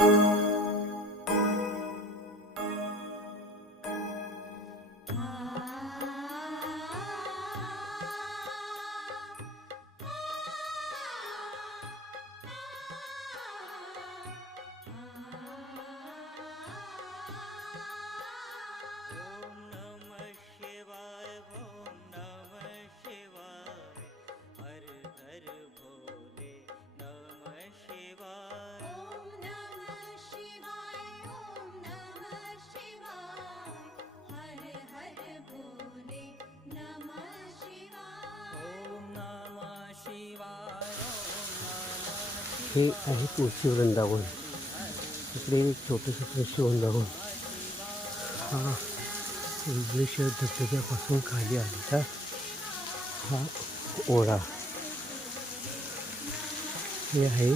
you हे आहे तुळशी वृंदावन. इकडे एक छोटंसं तुळशी वृंदावन. हा विघ्नेश्वर धबधब्यापासून खाली आलेला हा ओढा हे आहे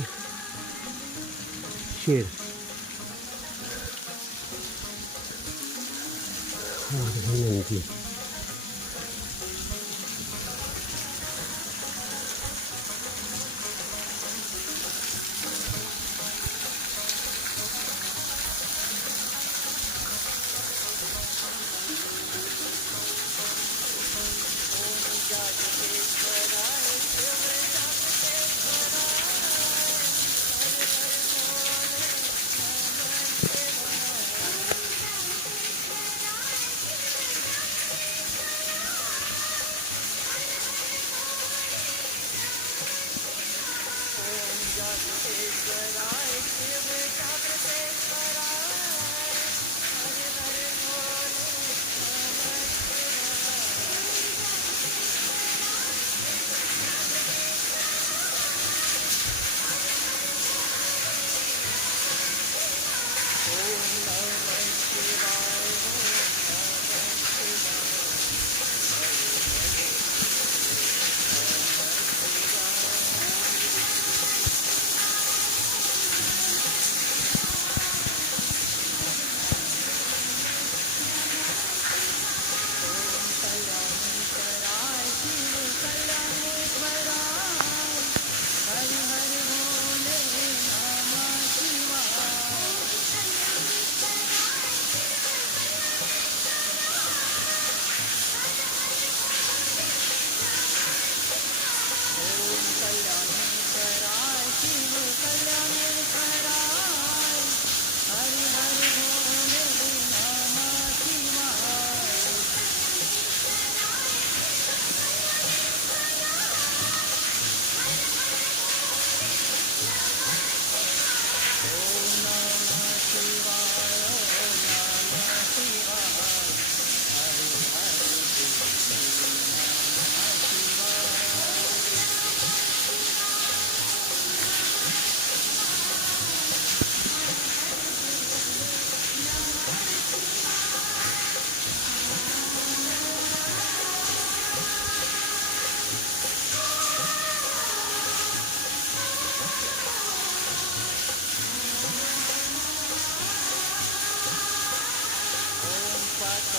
शेर. हा is what I feel without the day.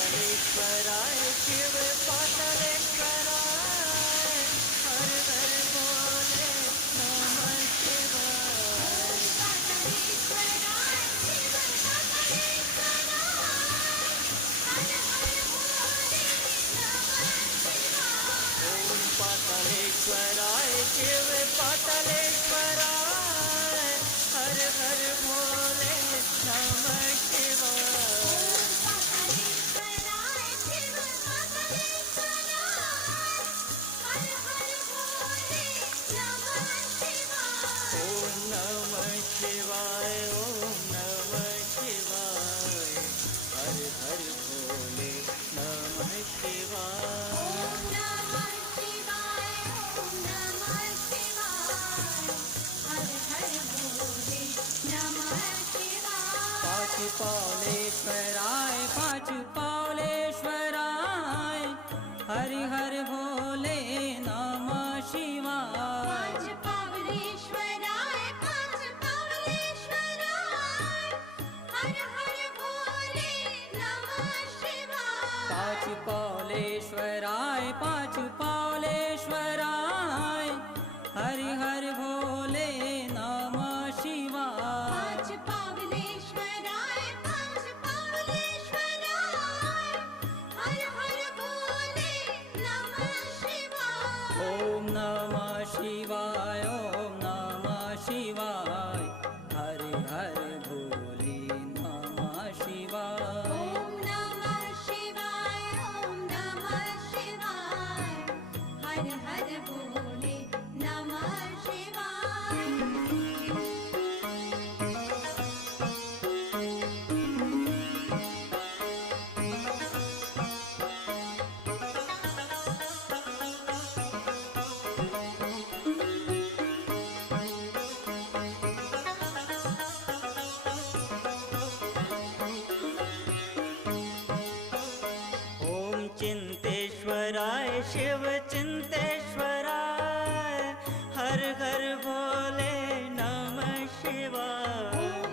पातळेश्वराय Shiv पाच पावलेश्वराय पाच पावलेश्वराय